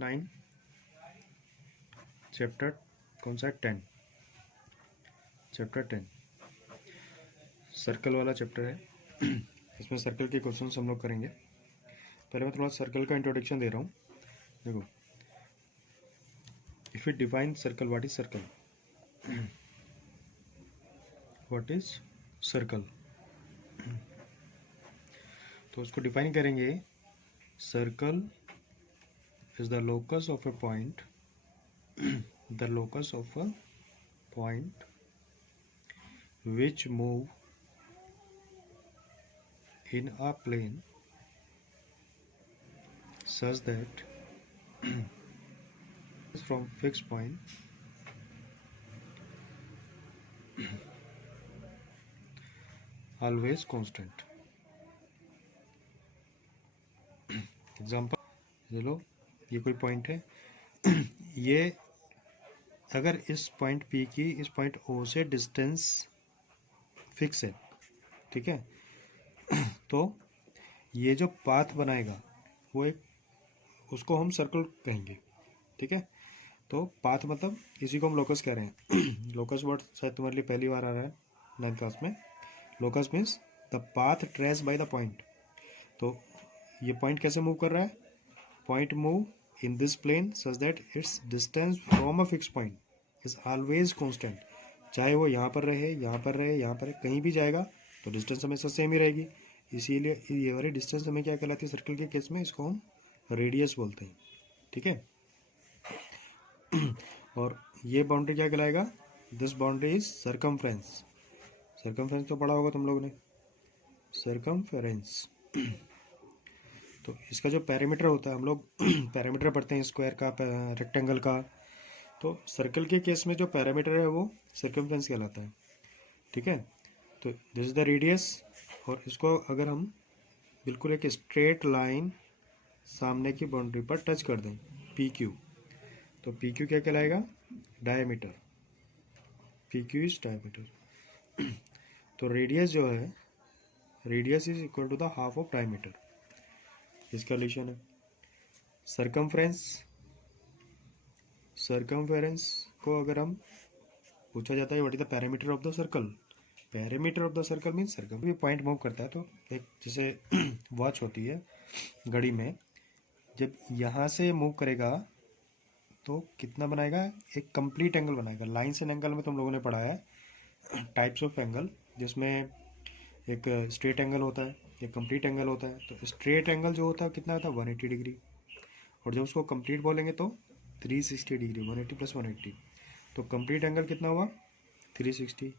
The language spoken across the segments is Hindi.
9 चैप्टर कौन सा है? 10, चैप्टर 10 सर्कल वाला चैप्टर है। इसमें सर्कल के क्वेश्चंस हम लोग करेंगे। पहले मैं थोड़ा सर्कल का इंट्रोडक्शन दे रहा हूँ। देखो, if you define circle, what is circle? What is circle? तो उसको डिफाइन करेंगे। Circle is the locus of a point, the locus of a point which move in a plane such that from fixed point always constant. Example ले लो, ये कोई पॉइंट है। ये अगर इस पॉइंट P की इस पॉइंट O से डिस्टेंस फिक्स है, ठीक है, तो ये जो पाथ बनाएगा वो एक, उसको हम सर्कल कहेंगे, ठीक है। तो पाथ मतलब इसी को हम लोकस कह रहे हैं। लोकस वर्ड शायद तुम्हारे लिए पहली बार आ रहा है 9th क्लास में। Locus means the path trace by the point. तो ये पॉइंट कैसे मूव कर रहा है? Point move in this plane such that its distance from a fix point is always constant. चाहे वो यहाँ पर रहे, यहाँ पर रहे, यहाँ पर रहे, कहीं भी जाएगा तो डिस्टेंस हमेशा सेम ही रहेगी। इसीलिए ये वाली डिस्टेंस हमें क्या कहलाती है सर्कल के केस में? इसको हम रेडियस बोलते हैं, ठीक है। और ये बाउंड्री क्या कहलाएगा? This boundary is circumference. Circumference तो पढ़ा होगा तुम लोगों ने, सर्कमफ्रेंस। तो इसका जो पैरामीटर होता है, हम लोग पैरामीटर पढ़ते हैं स्क्वायर का, रेक्टेंगल का। तो सर्कल के केस में जो पैरामीटर है वो सर्कमफ्रेंस कहलाता है, ठीक है। तो दिस इज द रेडियस। और इसको अगर हम बिल्कुल एक स्ट्रेट लाइन सामने की बाउंड्री पर टच कर दें, पी क्यू, तो पी क्यू क्या कहलाएगा? Diameter. P Q is diameter. तो रेडियस जो है, radius is equal to the half of diameter. इसका रिलेशन है। सर्कमफ्रेंस, सर्कमफेरेंस को अगर हम पूछा जाता है what is the parameter of the circle, parameter of the circle mean circle भी पॉइंट मूव करता है। तो एक जैसे वॉच होती है घड़ी में, जब यहाँ से मूव करेगा तो कितना बनाएगा? एक कंप्लीट एंगल बनाएगा। लाइन्स एंड एंगल में तुम लोगों ने पढ़ा है टाइप्स ऑफ एंगल, जिसमें एक स्ट्रेट एंगल होता है, एक कंप्लीट एंगल होता है। तो स्ट्रेट एंगल जो होता है कितना होता है? 180 डिग्री। और जब उसको कंप्लीट बोलेंगे तो 360 डिग्री, 180 प्लस 180। तो कंप्लीट एंगल कितना हुआ? 360।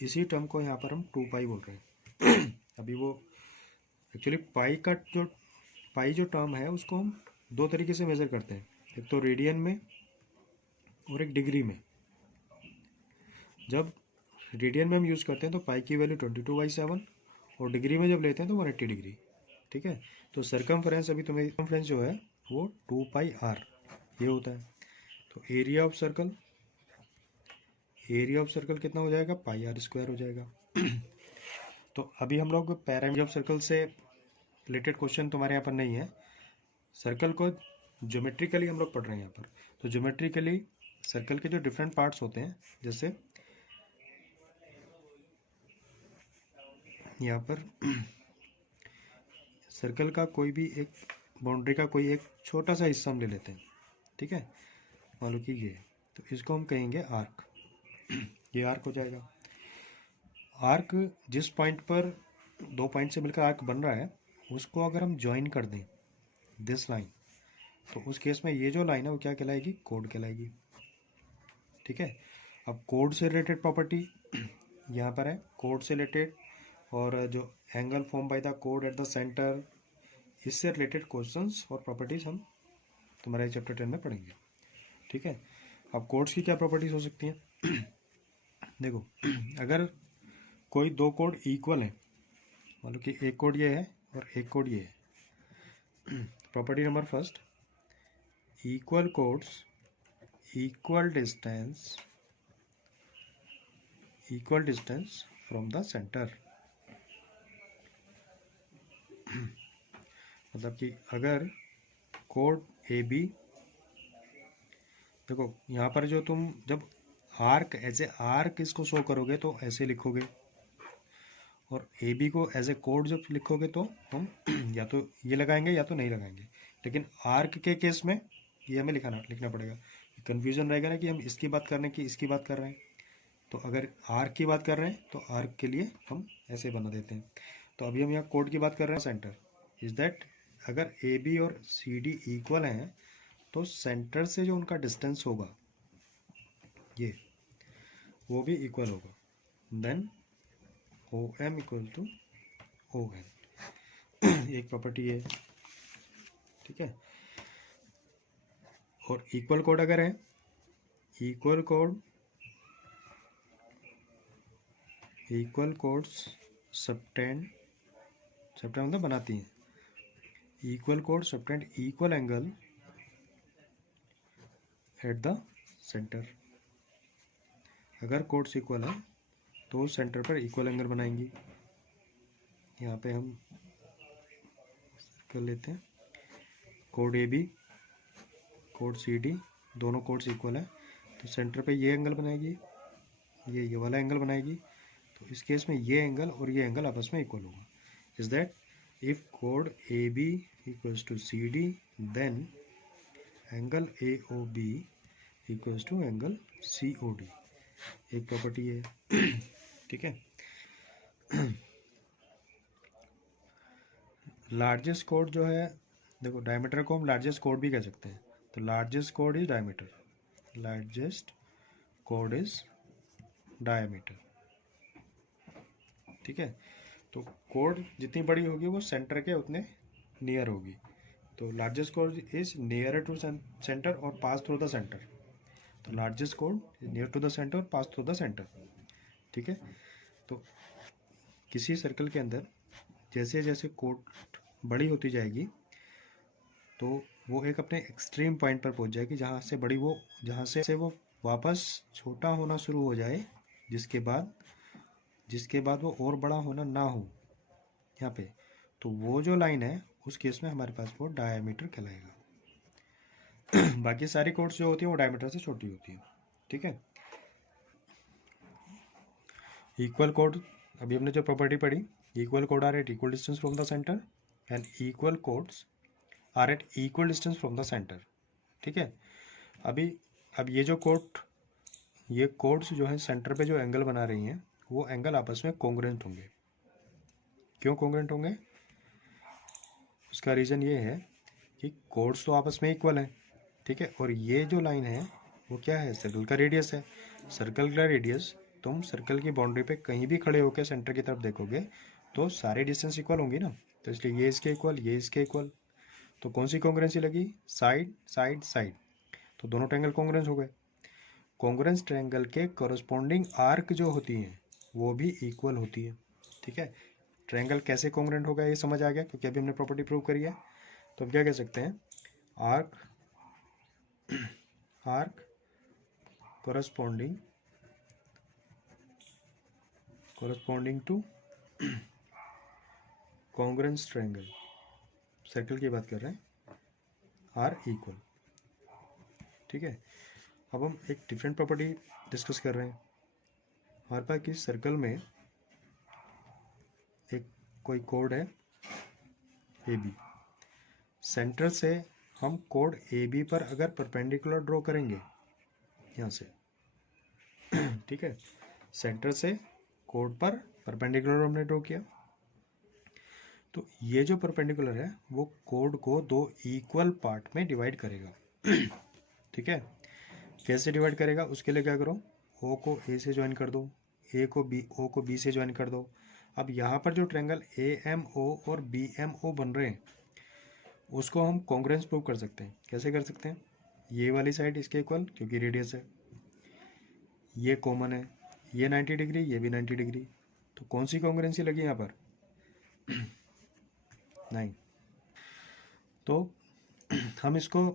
इसी टर्म को यहाँ पर हम 2 पाई बोल रहे हैं। अभी वो एक्चुअली पाई जो टर्म है उसको हम दो तरीके से मेज़र करते हैं, एक तो रेडियन में और एक डिग्री में। जब रेडियन में हम यूज़ करते हैं तो पाई की वैल्यू 22/7, और डिग्री में जब लेते हैं तो 180 डिग्री, ठीक है। तो सर्कमफ्रेंस, अभी तुम्हें सर्कमफ्रेंस जो है वो 2πr ये होता है। तो area of circle, area of circle कितना हो जाएगा? πr² हो जाएगा। तो अभी हम लोग पैरामीटर ऑफ सर्कल से रिलेटेड क्वेश्चन तुम्हारे यहाँ पर नहीं है। सर्कल को ज्योमेट्रिकली हम लोग पढ़ रहे हैं यहाँ पर। तो ज्योमेट्रिकली सर्कल के जो डिफरेंट पार्ट्स होते हैं, जैसे यहाँ पर सर्कल का कोई भी एक बाउंड्री का कोई एक छोटा सा हिस्सा हम ले लेते हैं, ठीक है। मान लो कि ये, तो इसको हम कहेंगे आर्क। ये आर्क हो जाएगा। आर्क जिस पॉइंट पर दो पॉइंट से मिलकर आर्क बन रहा है, उसको अगर हम ज्वाइन कर दें दिस लाइन, तो उस केस में ये जो लाइन है वो क्या कहलाएगी? कोड कहलाएगी, ठीक है। अब कोड से रिलेटेड प्रॉपर्टी यहाँ पर है, कोड से रिलेटेड, और जो angle form by the code at the centre, इससे रिलेटेड क्वेश्चंस और प्रॉपर्टीज हम तुम्हारे चैप्टर 10 में पढ़ेंगे, ठीक है। अब कोड्स की क्या प्रॉपर्टीज हो सकती हैं? देखो, अगर कोई दो कोड इक्वल है, मान लो कि एक कोड ये है और एक कोड ये है। Property number first, equal codes, equal distance from the centre. मतलब कि अगर कोड AB देखो यहाँ पर जो तुम जब आर्क एज ए आर्क इसको शो करोगे तो ऐसे लिखोगे, और ए बी को एज ए कोड जब लिखोगे तो हम या तो ये लगाएंगे या तो नहीं लगाएंगे। लेकिन आर्क के केस में ये हमें लिखना पड़ेगा। कन्फ्यूजन रहेगा ना कि हम इसकी बात कर रहे हैं कि इसकी बात कर रहे हैं। तो अगर आर्क की बात कर रहे हैं तो आर्क के लिए हम ऐसे बना देते हैं। तो अभी हम यहाँ कोड की बात कर रहे हैं। सेंटर इज दैट अगर ए बी और सी डी इक्वल हैं तो सेंटर से जो उनका डिस्टेंस होगा ये वो भी इक्वल होगा। Then O M equal to O N एक प्रॉपर्टी है, ठीक है। और इक्वल कोड अगर है, इक्वल कोड्स सबटेंड मतलब बनाती हैं। Equal code subtend equal angle at the centre. अगर कोड्स इक्वल है तो सेंटर पर इक्वल एंगल बनाएंगी। यहाँ पे हम कर लेते हैं code A B code C D, दोनों कोड्स इक्वल है तो सेंटर पे ये एंगल बनाएगी, ये वाला एंगल बनाएगी। तो इस केस में ये एंगल और ये एंगल आपस में इक्वल होगा। इज दैट इफ कोड A B equals to C D then angle A O B equals to angle C O D. एक प्रॉपर्टी है, ठीक है। लार्जेस्ट कोड जो है, देखो डायमीटर को हम लार्जेस्ट कोड भी कह सकते हैं। तो लार्जेस्ट कोड इज डायमीटर, लार्जेस्ट कोड इज डायमीटर, ठीक है। तो कोड जितनी बड़ी होगी वो सेंटर के उतने नियर होगी। तो लार्जेस्ट कोड इज नियर टू सेंटर और पास थ्रू द सेंटर। तो लार्जेस्ट कोड is near to the centre और पास थ्रू द सेंटर, ठीक है। तो किसी सर्कल के अंदर जैसे जैसे कोड बड़ी होती जाएगी तो वो एक अपने एक्सट्रीम पॉइंट पर पहुंच जाएगी जहाँ से वो वापस छोटा होना शुरू हो जाए, जिसके बाद वो और बड़ा होना ना हो यहाँ पे। तो वो जो लाइन है उस केस में हमारे पास वो डायमीटर कहलाएगा। बाकी सारी कोड्स जो होती है वो डायमीटर से छोटी होती है, ठीक है। इक्वल कोड, अभी हमने जो प्रॉपर्टी पढ़ी, इक्वल कोड are at equal distance from the centre and equal chords are at equal distance from the centre, ठीक है। अब ये कोड्स जो है सेंटर पे जो एंगल बना रही हैं वो एंगल आपस में कॉन्ग्रुएंट होंगे। क्यों कॉन्ग्रुएंट होंगे? उसका रीज़न ये है कि कोड्स तो आपस में इक्वल हैं, ठीक है। और ये जो लाइन है वो क्या है? सर्कल का रेडियस है। सर्कल का रेडियस, तुम सर्कल की बाउंड्री पे कहीं भी खड़े होकर सेंटर की तरफ देखोगे तो सारे डिस्टेंस इक्वल होंगी ना। तो इसलिए ये इसके इक्वल, ये इसके इक्वल। तो कौन सी कॉन्ग्रुएंसी लगी? Side side side. तो दोनों ट्रायंगल कॉन्ग्रुएंस हो गए। कॉन्ग्रुएंस ट्रायंगल के कॉरस्पॉन्डिंग आर्क जो होती हैं वो भी इक्वल होती है, ठीक है। ट्रायंगल कैसे कॉन्ग्रुएंट होगा ये समझ आ गया, क्योंकि अभी हमने प्रॉपर्टी प्रूव करी है। तो अब क्या कह सकते हैं? Arc corresponding to congruence triangle, circle की बात कर रहे हैं, आर इक्वल, ठीक है। अब हम एक डिफरेंट प्रॉपर्टी डिस्कस कर रहे हैं। हमारे पास किसी सर्कल में एक कोई कोड है ए बी। सेंटर से हम कोड ए बी पर अगर परपेंडिकुलर ड्रॉ करेंगे यहाँ से, ठीक है, सेंटर से कोड पर परपेंडिकुलर हमने ड्रॉ किया, तो ये जो परपेंडिकुलर है वो कोड को दो इक्वल पार्ट में डिवाइड करेगा, ठीक है। कैसे डिवाइड करेगा? उसके लिए क्या करो, ओ को ए से ज्वाइन कर दो, ओ को बी से ज्वाइन कर दो। अब यहाँ पर जो ट्रायंगल ए एम ओ और बी एम ओ बन रहे हैं उसको हम कॉन्ग्रुएंस प्रूव कर सकते हैं। कैसे कर सकते हैं? ये वाली साइड इसके इक्वल, क्योंकि रेडियस है, ये कॉमन है, ये 90 डिग्री, ये भी 90 डिग्री। तो कौन सी कॉन्ग्रुएंसी लगी यहाँ पर? नहीं। तो हम इसको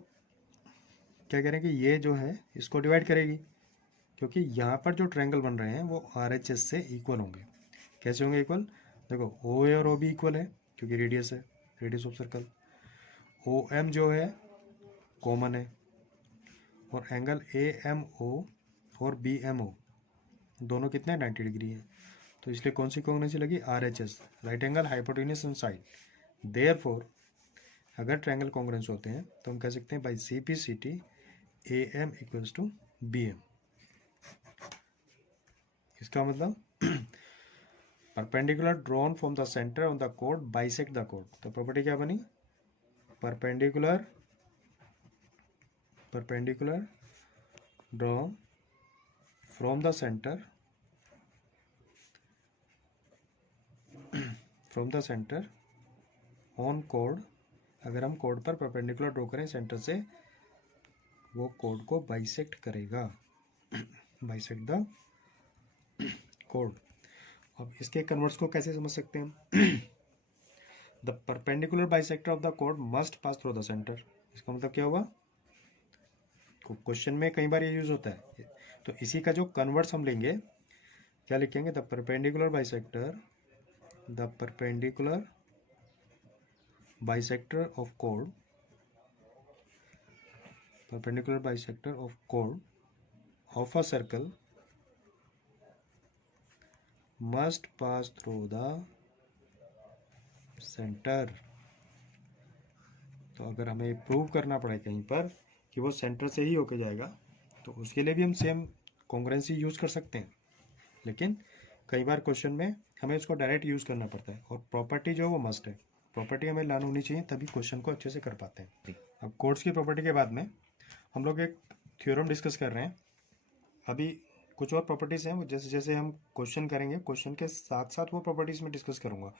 क्या करें कि ये जो है इसको डिवाइड करेगी, क्योंकि यहाँ पर जो ट्रायंगल बन रहे हैं वो RHS से इक्वल होंगे। कैसे होंगे इक्वल? देखो ओ ए और ओ बी इक्वल है क्योंकि रेडियस है, radius of circle. O M जो है कॉमन है, और एंगल AMO और BMO दोनों कितने 90 डिग्री हैं, तो इसलिए कौन सी कॉन्ग्रुएंसी लगी, RHS, राइट एंगल हाइपोटेन्यूज इन साइड। देयरफॉर अगर ट्रायंगल कॉन्ग्रुएंस होते हैं तो हम कह सकते हैं by CPCT AM equals to BM। इसका मतलब perpendicular drawn from the centre on the code bisect the code, तो प्रॉपर्टी क्या बनी, perpendicular drawn from the centre on code, अगर हम कोड पर परपेंडिकुलर ड्रॉ करें सेंटर से, वो कोड को बाइसेक्ट करेगा, बाइसेक्ट द कोड। अब इसके कन्वर्ट्स को कैसे समझ सकते हैं हम, the perpendicular bisector of the code must pass through the centre. इसका मतलब क्या हुआ, क्वेश्चन में कई बार ये यूज होता है, तो इसी का जो कन्वर्ट्स हम लेंगे, क्या लिखेंगे, the perpendicular bisector of code, perpendicular bisector of chord of a circle must pass through the center। तो अगर हमें प्रूव करना पड़े कहीं पर कि वो सेंटर से ही होके जाएगा, तो उसके लिए भी हम सेम कॉन्ग्रुएंसी यूज कर सकते हैं, लेकिन कई बार क्वेश्चन में हमें उसको डायरेक्ट यूज करना पड़ता है, और प्रॉपर्टी जो है वो मस्ट है, प्रॉपर्टी हमें लाना होनी चाहिए, तभी क्वेश्चन को अच्छे से कर पाते हैं। अब कोड्स की प्रॉपर्टी के बाद में हम लोग एक थ्योरम डिस्कस कर रहे हैं। अभी कुछ और प्रॉपर्टीज़ हैं, जैसे जैसे हम क्वेश्चन करेंगे, क्वेश्चन के साथ साथ वो प्रॉपर्टीज़ में डिस्कस करूँगा,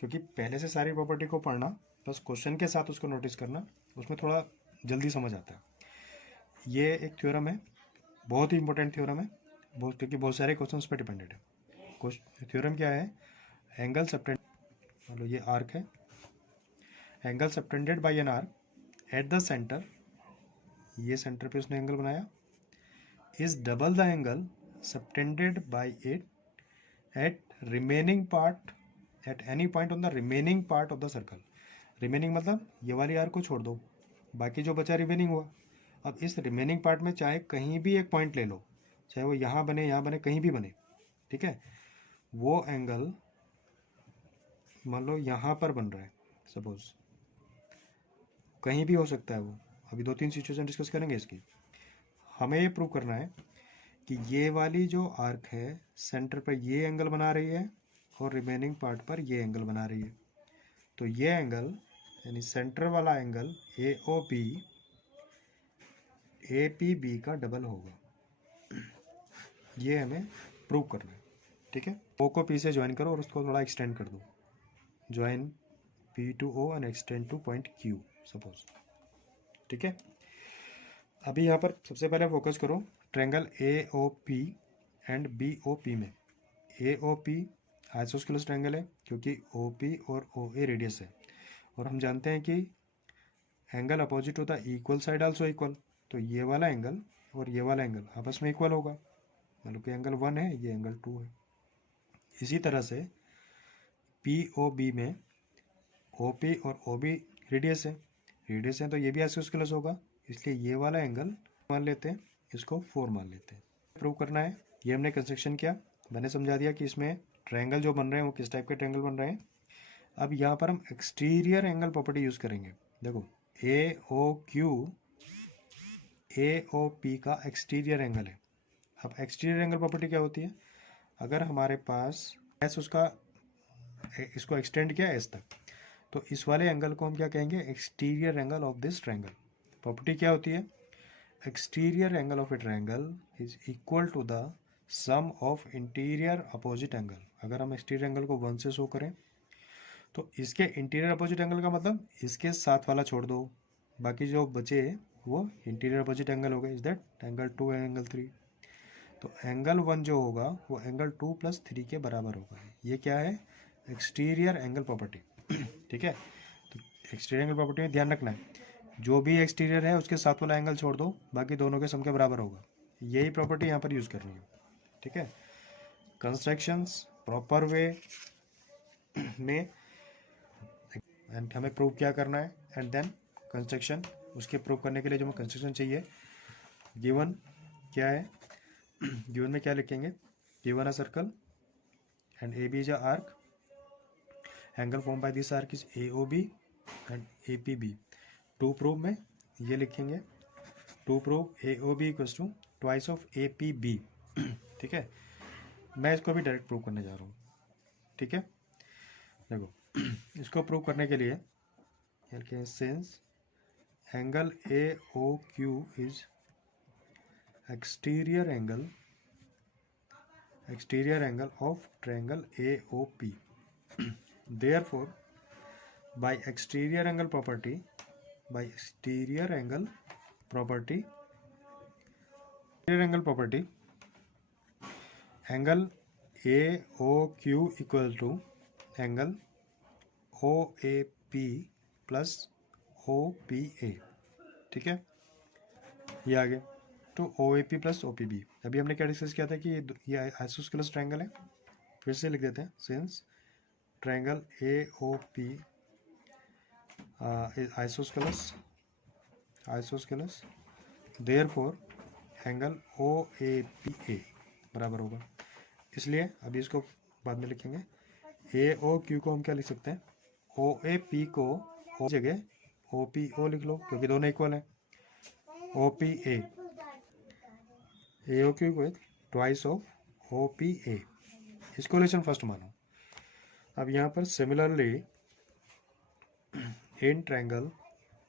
क्योंकि पहले से सारी प्रॉपर्टी को पढ़ना बस क्वेश्चन के साथ उसको नोटिस करना, उसमें थोड़ा जल्दी समझ आता है। ये एक थ्योरम है, बहुत ही इंपॉर्टेंट थ्योरम है, बहुत, क्योंकि बहुत सारे क्वेश्चन पर डिपेंडेड है। थ्योरम क्या है, एंगल सबटेंड, मतलब ये आर्क है, angle subtended by an arc at the centre, ये सेंटर पे उसने एंगल बनाया, is double the angle subtended by it at remaining part at any point on the remaining part of the circle। remaining मतलब ये वाली आर को छोड़ दो, बाकी जो बचा रिमेनिंग हुआ। अब इस रिमेनिंग पार्ट में चाहे कहीं भी एक पॉइंट ले लो, चाहे वो यहाँ बने कहीं भी बने, ठीक है, वो एंगल मान लो यहाँ पर बन रहा है, सपोज कहीं भी हो सकता है वो, अभी 2-3 सिचुएशन डिस्कस करेंगे इसकी। हमें ये प्रूव करना है कि ये वाली जो आर्क है सेंटर पर ये एंगल बना रही है और रिमेनिंग पार्ट पर ये एंगल बना रही है, तो ये एंगल यानी सेंटर वाला एंगल AOP APB का डबल होगा, ये हमें प्रूव करना है, ठीक है। O को P से ज्वाइन करो और उसको थोड़ा एक्सटेंड कर दो, join P to O and extend two point Q suppose, ठीक है। अभी यहाँ पर सबसे पहले फोकस करो ट्रायंगल AOP एंड BOP में। AOP आइसोस्केलस ट्रायंगल है, क्योंकि OP और OA रेडियस है, और हम जानते हैं कि एंगल अपोजिट होता है इक्वल साइड आल्सो इक्वल, तो ये वाला एंगल और ये वाला एंगल आपस में इक्वल होगा, मतलब कि एंगल 1 है, ये एंगल 2 है। इसी तरह से POB में OP और OB रेडियस है तो ये भी आइसोस्केलस होगा, इसलिए ये वाला एंगल मान लेते हैं, इसको 4 मान लेते हैं। प्रूव करना है, ये हमने कंस्ट्रक्शन किया, मैंने समझा दिया कि इसमें ट्रायंगल जो बन रहे हैं वो किस टाइप के ट्रायंगल बन रहे हैं। अब यहाँ पर हम एक्सटीरियर एंगल प्रॉपर्टी यूज़ करेंगे। देखो AOP का एक्सटीरियर एंगल है। अब एक्सटीरियर एंगल प्रॉपर्टी क्या होती है, अगर हमारे पास एस उसका इसको एक्सटेंड किया एस तक, तो इस वाले एंगल को हम क्या कहेंगे, exterior angle of this triangle. Property क्या होती है, exterior angle of a triangle is equal to the sum of interior opposite angle. अगर हम एक्सटीरियर एंगल को 1 से शो करें तो इसके इंटीरियर अपोजिट एंगल का मतलब इसके साथ वाला छोड़ दो, बाकी जो बचे वो इंटीरियर अपोजिट एंगल हो गए, इज दैट एंगल 2 एंगल 3। तो एंगल 1 जो होगा वो एंगल 2 + 3 के बराबर होगा। ये क्या है, एक्सटीरियर एंगल प्रॉपर्टी, ठीक है। तो एक्सटीरियर एंगल प्रॉपर्टी में ध्यान रखना है, जो भी एक्सटीरियर है उसके साथ वाला एंगल छोड़ दो, बाकी दोनों के सम के बराबर होगा। यही प्रॉपर्टी यहाँ पर यूज़ करनी है, ठीक है। कंस्ट्रक्शंस प्रॉपर वे में एंड हमें प्रूव क्या करना है, एंड देन कंस्ट्रक्शन, उसके प्रूव करने के लिए जो हमें कंस्ट्रक्शन चाहिए गिवन क्या है, गिवन में क्या लिखेंगे, given a circle and A B is a arc, angle form by this arc is A O B and A P B. To prove में ये लिखेंगे, to prove A O B equals to twice of A P B. ठीक है, मैं इसको भी डायरेक्ट प्रूव करने जा रहा हूँ। ठीक है, देखो इसको प्रूव करने के लिए since angle A O Q is exterior angle of triangle AOP. Therefore, by exterior angle property, angle AOQ equal to angle OAP plus OPA। ठीक है, ये आ गया। तो OAP प्लस OPB। अभी हमने क्या डिस्कस किया था कि ये आइसोस्केलस ट्रायंगल है। फिर से लिख देते हैं, since triangle AOP is isosceles therefore angle OAPA बराबर होगा। इसलिए अभी इसको बाद में लिखेंगे। AOQ को हम क्या लिख सकते हैं, OAP को O जगह OPO लिख लो क्योंकि दोनों इक्वल है। OPA AOQ को ट्वाइस ऑफ OPA, इसको रिलेशन फर्स्ट मानो। अब यहाँ पर similarly in triangle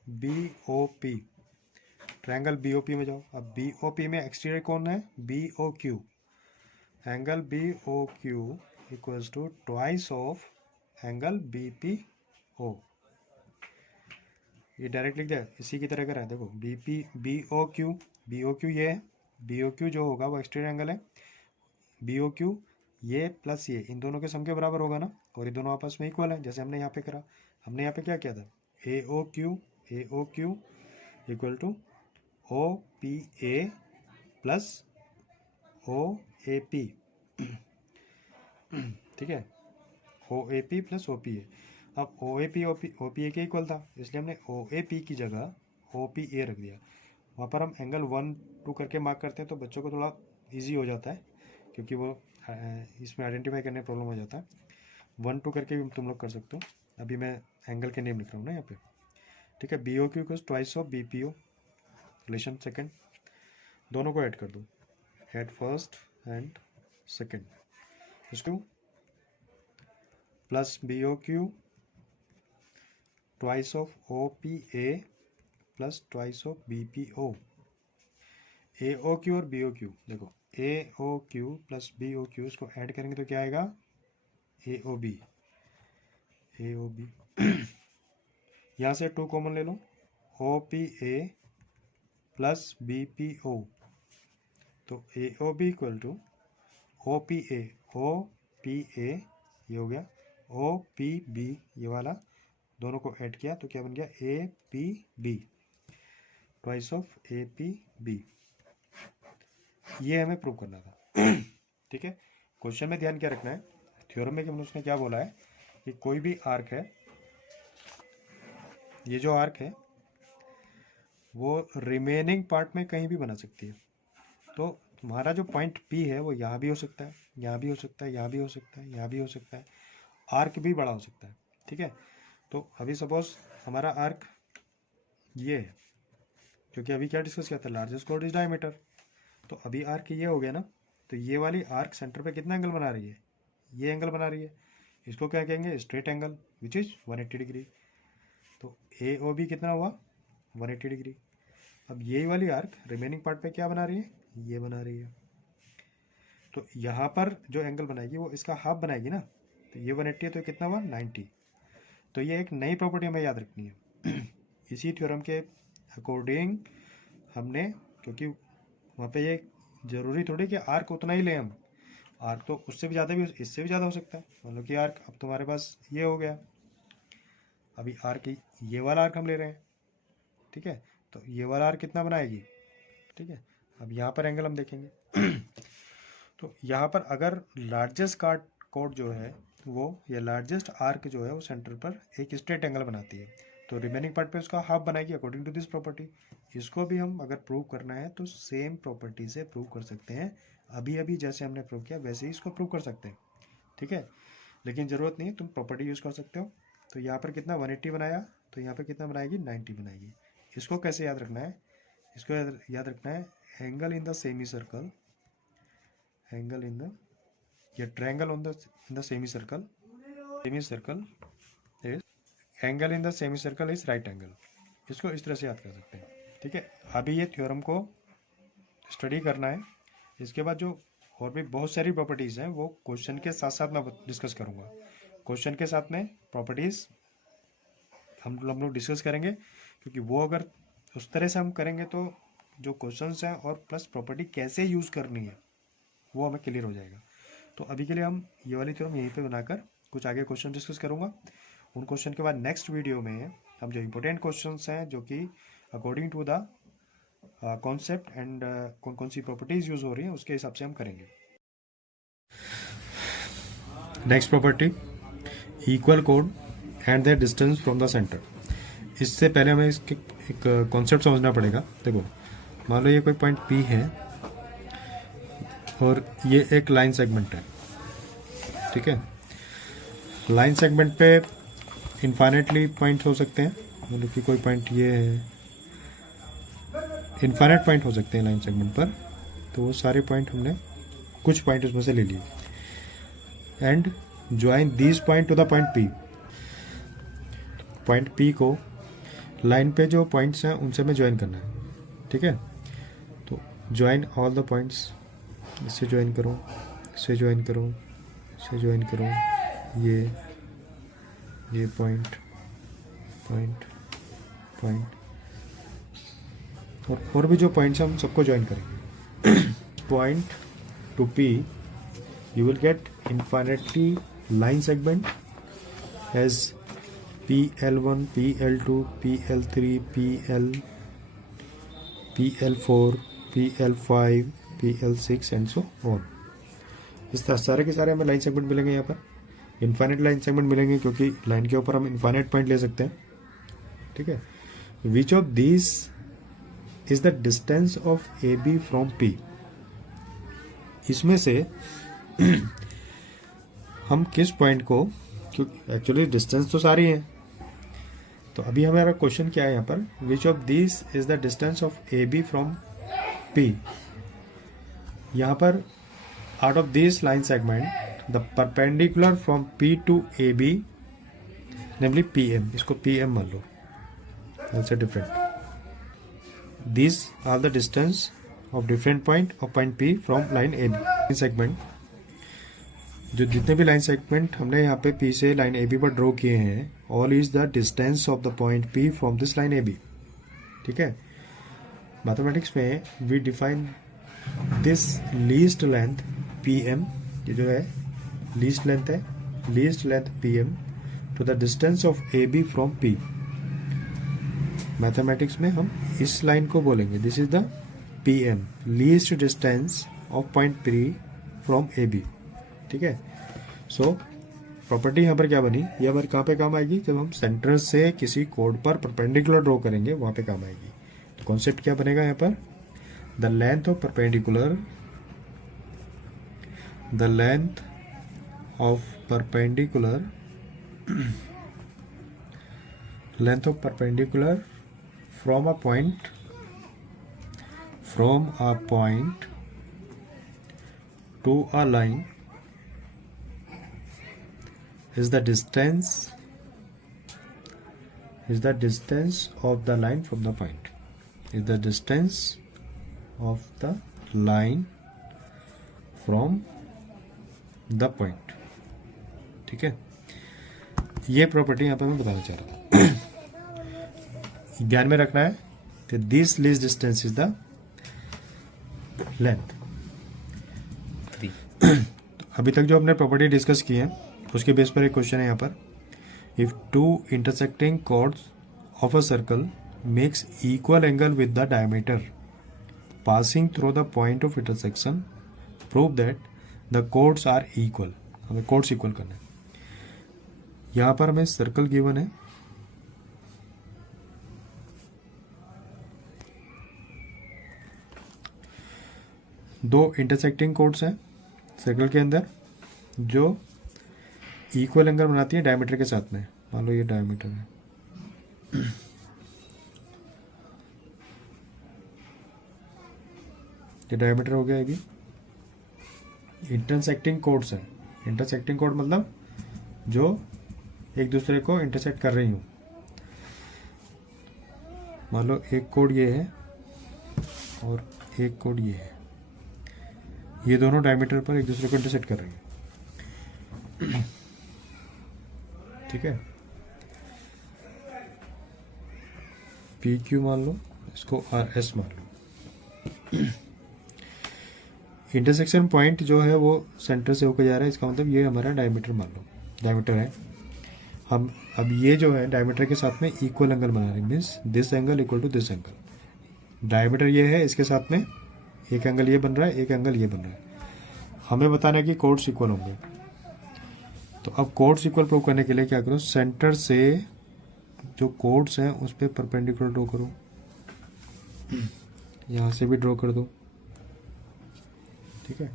BOP, triangle BOP में जाओ। अब BOP में एक्सटीरियर कौन है, BOQ, angle BOQ equals to twice of angle BPO। ये डायरेक्ट लिख दिया, इसी की तरह करा है। देखो BOQ ये है, BOQ जो होगा वो एक्सटीरियर एंगल है। BOQ ये प्लस ये इन दोनों के सम के बराबर होगा ना, और ये दोनों आपस में इक्वल है, जैसे हमने यहाँ पे करा। हमने यहाँ पे क्या किया था, AOQ equal to OPA plus OAP। ठीक है, OAP प्लस OPA। अब OAP OPA के इक्वल था, इसलिए हमने OAP की जगह OPA रख दिया। वहाँ पर हम एंगल 1 2 करके मार्क करते हैं तो बच्चों को थोड़ा इजी हो जाता है, क्योंकि वो इसमें आइडेंटिफाई करने में प्रॉब्लम हो जाता है। 1 2 करके भी तुम लोग कर सकते हो। अभी मैं एंगल के नेम लिख रहा हूँ ना यहाँ पे। ठीक है, BOQ equals twice of BPO, relation second. दोनों को ऐड कर दो, ऐड फर्स्ट एंड सेकंड। इसको plus BOQ twice of OPA plus twice of BPO। AOQ और BOQ देखो, AOQ प्लस BOQ इसको ऐड करेंगे तो क्या आएगा, AOB। यहाँ से 2 कॉमन ले लो, OPA प्लस BPO, तो AOB इक्वल टू OPA ये हो गया, OPB ये वाला, दोनों को ऐड किया तो क्या बन गया, APB, ट्वाइस ऑफ APB। ये हमें प्रूव करना था। ठीक है, क्वेश्चन में ध्यान क्या रखना है, थ्योरम में कि उसने क्या बोला है कि कोई भी आर्क है, ये जो आर्क है वो रिमेनिंग पार्ट में कहीं भी बना सकती है। तो तुम्हारा जो पॉइंट P है वो यहाँ भी हो सकता है, यहाँ भी हो सकता है, यहाँ भी हो सकता है, यहाँ भी हो सकता है, आर्क भी बड़ा हो सकता है। ठीक है, तो अभी सपोज हमारा आर्क ये है, क्योंकि अभी क्या डिस्कस किया था, लार्जेस्ट कॉर्ड इज डायमीटर। तो अभी आर्क ये हो गया ना, तो ये वाली आर्क सेंटर पे कितना एंगल बना रही है, ये एंगल बना रही है। इसको क्या कहेंगे, straight angle which is 180 degree. तो AOB कितना हुआ, 180 डिग्री। अब ये वाली आर्क रिमेनिंग पार्ट पे क्या बना रही है, ये बना रही है। तो यहाँ पर जो एंगल बनाएगी वो इसका हाफ बनाएगी ना, तो ये 180 है तो कितना हुआ, 90। तो ये एक नई प्रॉपर्टी हमें याद रखनी है। इसी थ्योरम के अकॉर्डिंग हमने, क्योंकि वहाँ पे ये जरूरी थोड़ी कि आर्क उतना ही लें हम, आर्क तो उससे भी ज़्यादा भी, इससे भी ज़्यादा हो सकता है। मतलब कि आर्क अब तुम्हारे पास ये हो गया, अभी आर्क ये वाला आर्क हम ले रहे हैं। ठीक है, तो ये वाला आर्क कितना बनाएगी। ठीक है, अब यहाँ पर एंगल हम देखेंगे। तो यहाँ पर अगर लार्जेस्ट कॉर्ड जो है वो, या लार्जेस्ट आर्क जो है वो सेंटर पर एक स्ट्रेट एंगल बनाती है, तो रिमेनिंग पार्ट पे उसका हाफ बनाएगी अकॉर्डिंग टू दिस प्रॉपर्टी। इसको भी हम अगर प्रूव करना है तो सेम प्रॉपर्टी से प्रूव कर सकते हैं, अभी अभी जैसे हमने प्रूव किया वैसे ही इसको प्रूव कर सकते हैं, ठीक है। लेकिन ज़रूरत नहीं है, तुम प्रॉपर्टी यूज़ कर सकते हो। तो यहाँ पर कितना 180 बनाया, तो यहाँ पर कितना बनाएगी 90 बनाएगी। इसको कैसे याद रखना है, इसको याद रखना है angle in the semicircle, angle in the या triangle on the in the semicircle is angle in the semicircle is right angle. इसको इस तरह से याद कर सकते हैं, ठीक है। अभी ये थ्योरम को स्टडी करना है, इसके बाद जो और भी बहुत सारी प्रॉपर्टीज़ हैं वो क्वेश्चन के साथ साथ मैं डिस्कस करूँगा। क्वेश्चन के साथ में प्रॉपर्टीज़ हम लोग डिस्कस करेंगे, क्योंकि वो अगर उस तरह से हम करेंगे तो जो क्वेश्चंस हैं और प्लस प्रॉपर्टी कैसे यूज़ करनी है वो हमें क्लियर हो जाएगा। तो अभी के लिए हम ये वाली थ्योरम यहीं पे बनाकर कुछ आगे क्वेश्चन डिस्कस करूँगा। उन क्वेश्चन के बाद नेक्स्ट वीडियो में हम जो इम्पोर्टेंट क्वेश्चंस हैं जो कि according to the concept and कौन कौन सी प्रॉपर्टीज़ यूज़ हो रही हैं उसके हिसाब से हम करेंगे। Next property, equal code and the distance from the centre. इससे पहले हमें इसके एक कॉन्सेप्ट समझना पड़ेगा। देखो, मान लो ये कोई पॉइंट P है और ये एक लाइन सेगमेंट है, ठीक है। लाइन सेगमेंट पे इन्फाइनेटली पॉइंट हो सकते हैं, मतलब कि कोई पॉइंट ये है, इन्फाइनेट पॉइंट हो सकते हैं लाइन सेगमेंट पर। तो वो सारे पॉइंट हमने कुछ पॉइंट उसमें से ले लिए and join this point two the point P। Point P को लाइन पे जो पॉइंट्स हैं उनसे हमें ज्वाइन करना है, ठीक है। तो ज्वाइन ऑल द पॉइंट्स, इससे ज्वाइन करो, इससे ज्वाइन करो, इससे ज्वाइन करो, ये पॉइंट पॉइंट पॉइंट और भी जो पॉइंट्स हैं हम सबको ज्वाइन करेंगे। Point two P you will get infinitely line segment as PL1, PL2, PL3, PL4, PL5, PL6 and so on. इस तरह सारे के सारे हमें लाइन सेगमेंट मिलेंगे। यहाँ पर इन्फाइनेट लाइन सेगमेंट मिलेंगे क्योंकि लाइन के ऊपर हम इन्फाइनेट पॉइंट ले सकते हैं, ठीक है। विच of this is the distance of AB from P। इसमें से हम किस पॉइंट को, क्योंकि एक्चुअली डिस्टेंस तो सारी है, तो अभी हमारा क्वेश्चन क्या है यहाँ पर, which of this is the distance of AB from P। यहाँ पर out of this line segment the perpendicular from P to AB namely PM, इसको PM मान लो, also different. These are the distance of different point of point P from line AB. Segment, जो जितने भी लाइन सेगमेंट हमने यहाँ पे P से लाइन AB पर ड्रॉ किए हैं, all is the distance of the point P from this line AB, ठीक है। मैथमेटिक्स में we define this least length PM, ये जो है लीस्ट लेंथ है, least length PM to the distance of AB from P। Mathematics में हम इस लाइन को बोलेंगे this is the PM, least distance of point P from AB, ठीक है। सो प्रॉपर्टी यहाँ पर क्या बनी, ये हमारे कहाँ पे काम आएगी, जब हम सेंटर से किसी कोड पर परपेंडिकुलर ड्रॉ करेंगे वहाँ पे काम आएगी। तो कॉन्सेप्ट क्या बनेगा यहाँ पर, the length of perpendicular, the length of perpendicular, length of perpendicular from a point to a line is the distance of the line from the point, is the distance of the line from the point, ठीक है। ये प्रॉपर्टी यहाँ पे मैं बताना चाह रहा था। ध्यान में रखना है कि this least distance is the length. अभी तक जो हमने प्रॉपर्टी डिस्कस की है उसके बेस पर एक क्वेश्चन है यहाँ पर, if two intersecting chords of a circle makes equal angle with the diameter passing through the point of intersection, prove that the chords are equal. हमें कॉर्ड्स इक्वल करना है। यहाँ पर हमें सर्कल गिवन है दो इंटरसेक्टिंग कोड्स हैं सर्कल के अंदर जो इक्वल एंगल बनाती है डायमीटर के साथ में। मान लो ये डायमीटर है, ये डायमीटर हो गया। ये भी इंटरसेक्टिंग कोड्स है। इंटरसेक्टिंग कोड मतलब जो एक दूसरे को इंटरसेक्ट कर रही हूँ। मान लो एक कोड ये है और एक कोड ये है, ये दोनों डायमीटर पर एक दूसरे को इंटरसेक्ट कर रही हैं। ठीक है, पी क्यू मान लो, इसको आर एस मान लो। इंटरसेक्शन पॉइंट जो है वो सेंटर से होकर जा रहा है, इसका मतलब ये हमारा डायमीटर मान लो, डायमीटर है। हम अब ये जो है डायमीटर के साथ में इक्वल एंगल बना रहे हैं, means this angle equal to this angle. Diameter ये है, इसके साथ में एक एंगल ये बन रहा है, एक एंगल ये बन रहा है। हमें बताना है कि कोड्स इक्वल होंगे। तो अब कोड्स इक्वल प्रूव करने के लिए क्या करो, सेंटर से जो कोड्स हैं उस पर परपेंडिकुलर ड्रॉ करो। यहाँ से भी ड्रॉ कर दो। ठीक है,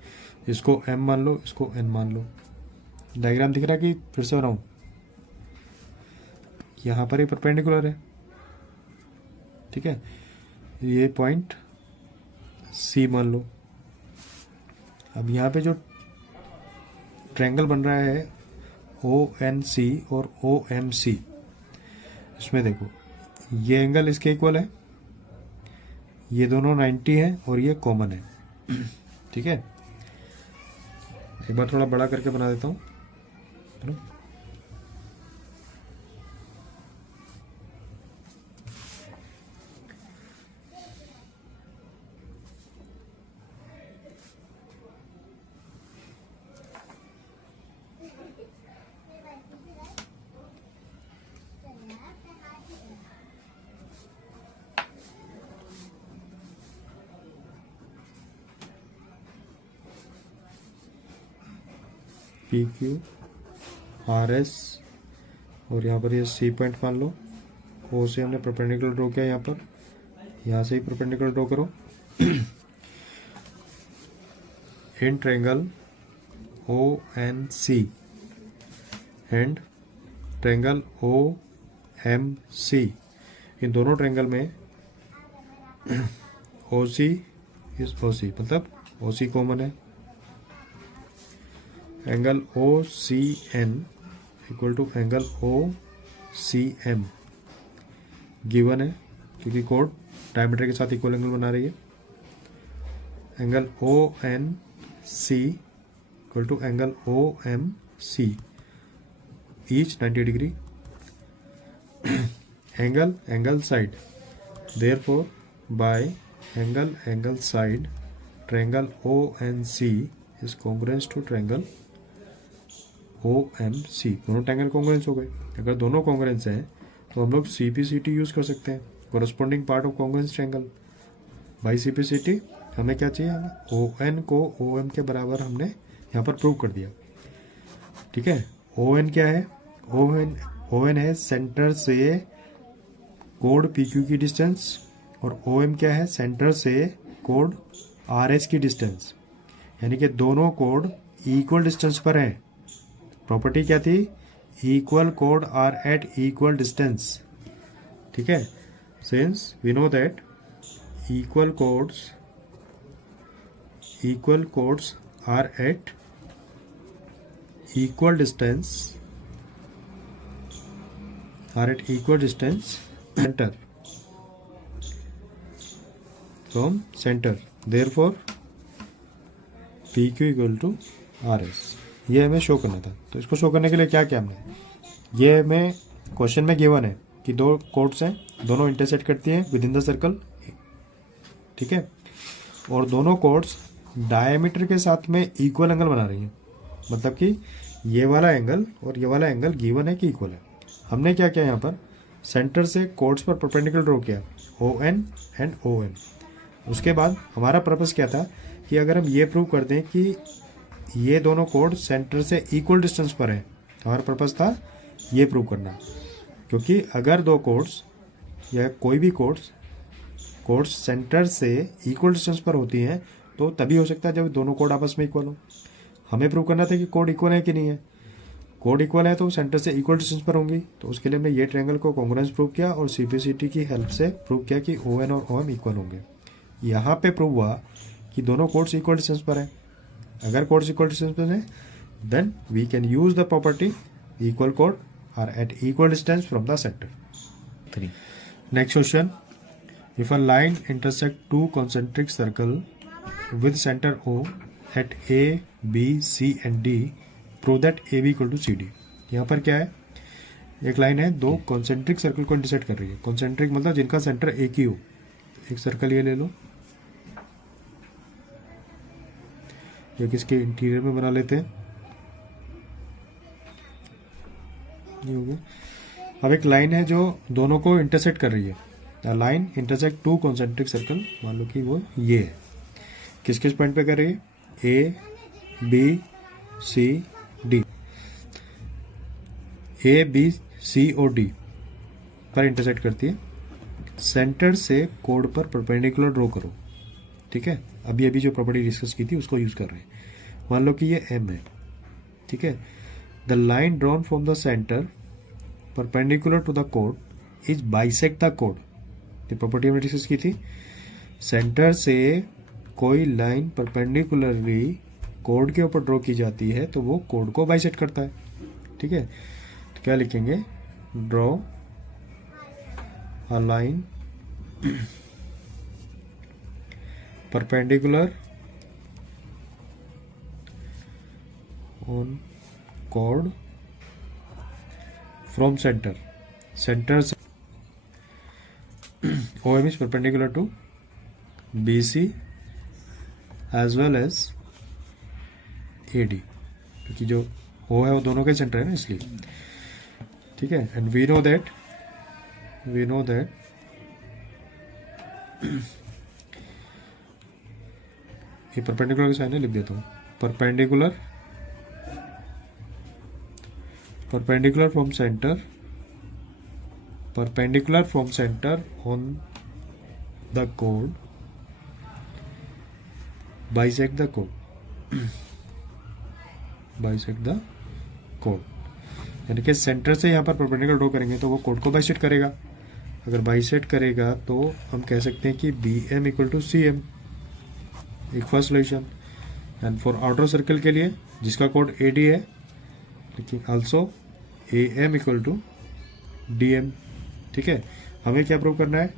इसको m मान लो, इसको n मान लो। डायग्राम दिख रहा है कि फिर से बनाऊं? यहाँ पर ये परपेंडिकुलर है। ठीक है, ये पॉइंट C मान लो। अब यहाँ पे जो ट्रायंगल बन रहा है ONC और OMC, इसमें देखो ये एंगल इसके इक्वल है, ये दोनों 90 है और ये कॉमन है। ठीक है, एक बार थोड़ा बड़ा करके बना देता हूँ। पी क्यू आर एस और यहाँ पर ये सी पॉइंट मान लो। ओ से हमने परपेंडिकुलर ड्रॉ किया, यहाँ पर, यहाँ से ही परपेंडिकुलर ड्रॉ करो। In triangle O N C and triangle O M C, इन दोनों ट्रायंगल में O C is O C, मतलब ओ सी कॉमन है। Angle O C N equal to angle O C M given है, क्योंकि कोड डायमीटर के साथ इक्वल एंगल बना रही है। Angle O N C equal to angle O M C, each 90 degree. Angle side, therefore by angle side triangle O N C is congruence to triangle OMC। दोनों ट्रायंगल कॉन्ग्रुएंस हो गए। अगर दोनों कॉन्ग्रुएंस हैं तो हम लोग CPCT यूज कर सकते हैं, corresponding part of congruence triangle. By CPCT हमें क्या चाहिए, हमें ON को OM के बराबर हमने यहाँ पर प्रूव कर दिया। ठीक है, ON क्या है, ON है सेंटर से कोड PQ की डिस्टेंस, और OM क्या है, सेंटर से कोड RS की डिस्टेंस। यानी कि दोनों कोड इक्वल डिस्टेंस पर हैं। प्रॉपर्टी क्या थी, इक्वल कोड आर एट इक्वल डिस्टेंस। ठीक है, since we know that equal chords are at equal distance centre from centre, therefore PQ equal to RS। ये हमें शो करना था। तो इसको शो करने के लिए क्या किया हमने, ये हमें क्वेश्चन में गिवन है कि दो कोड्स हैं, दोनों इंटरसेक्ट करती हैं विद इन द सर्कल। ठीक है, और दोनों कोड्स डायमीटर के साथ में इक्वल एंगल बना रही हैं, मतलब कि ये वाला एंगल और ये वाला एंगल गिवन है कि इक्वल है। हमने क्या किया, यहाँ पर सेंटर से कोड्स पर परपेंडिकुलर ड्रॉ किया, ON एंड OM। उसके बाद हमारा पर्पस क्या था कि अगर हम ये प्रूव कर दें कि ये दोनों कोड सेंटर से इक्वल डिस्टेंस पर हैं, हमारा पर्पस था ये प्रूव करना। क्योंकि अगर दो कोड्स या कोई भी कोड्स सेंटर से इक्वल डिस्टेंस पर होती हैं तो तभी हो सकता है जब दोनों कोड आपस में इक्वल हो। हमें प्रूव करना था कि कोड इक्वल है कि नहीं है। कोड इक्वल है तो सेंटर से इक्वल डिस्टेंस पर होंगी, तो उसके लिए हमने ये ट्रायंगल को कॉन्ग्रुएंस प्रूव किया और सीपीसीटी की हेल्प से प्रूव किया कि ON और OM इक्वल होंगे। यहाँ पे प्रूव हुआ कि दोनों कोड्स इक्वल डिस्टेंस पर हैं। अगर कोड्स इक्वल डिस्टेंस पर हैं then we can use the property equal कोड are at equal distance from the centre. 3 next question, if a line intersect two concentric circle with centre O at A, B, C and D, prove that AB equal to CD। यहाँ पर क्या है, एक लाइन है, दो कॉन्सेंट्रिक सर्कल को इंटरसेक्ट कर रही है। कॉन्सेंट्रिक मतलब जिनका सेंटर एक ही हो। एक सर्कल ये ले लो, ये किसके इंटीरियर में बना लेते हैं, ये हो गया। अब एक लाइन है जो दोनों को इंटरसेक्ट कर रही है। Line intersect two concentric circle, मान लो कि वो ये है। किस किस पॉइंट पे कर रही है, A, B, C, D। A, B, C और D पर इंटरसेक्ट करती है। सेंटर से कोड पर परपेंडिकुलर ड्रॉ करो। ठीक है, अभी अभी जो प्रॉपर्टी डिस्कस की थी उसको यूज कर रहे हैं। मान लो कि ये M है। ठीक है, the line drawn from the centre perpendicular to the code is bisect the code. ये प्रॉपर्टी हमने डिस्कस की थी। सेंटर से कोई लाइन परपेंडिकुलरली कोड के ऊपर ड्रॉ की जाती है तो वो कोड को बाइसेक्ट करता है। ठीक है, तो क्या लिखेंगे, draw a line perpendicular on code from centre. Centre से OM is perpendicular to BC as well as AD, क्योंकि जो O है वो दोनों का सेंटर है ना, इसलिए। ठीक है, एंड वी नो दैट ये परपेंडिकुलर का साइन है, लिख देता हूँ। Perpendicular from center on the code bisect the code यानी कि सेंटर से यहाँ पर परपेंडिकुलर ड्रॉ करेंगे तो वो कोड को बाइसेक्ट करेगा। अगर बाइसेक्ट करेगा तो हम कह सकते हैं कि BM इक्वल टू CM, एक first solution. And for outer circle के लिए जिसका कोड AD है, लेकिन also AM equal to DM। ठीक है, हमें क्या प्रूव करना है,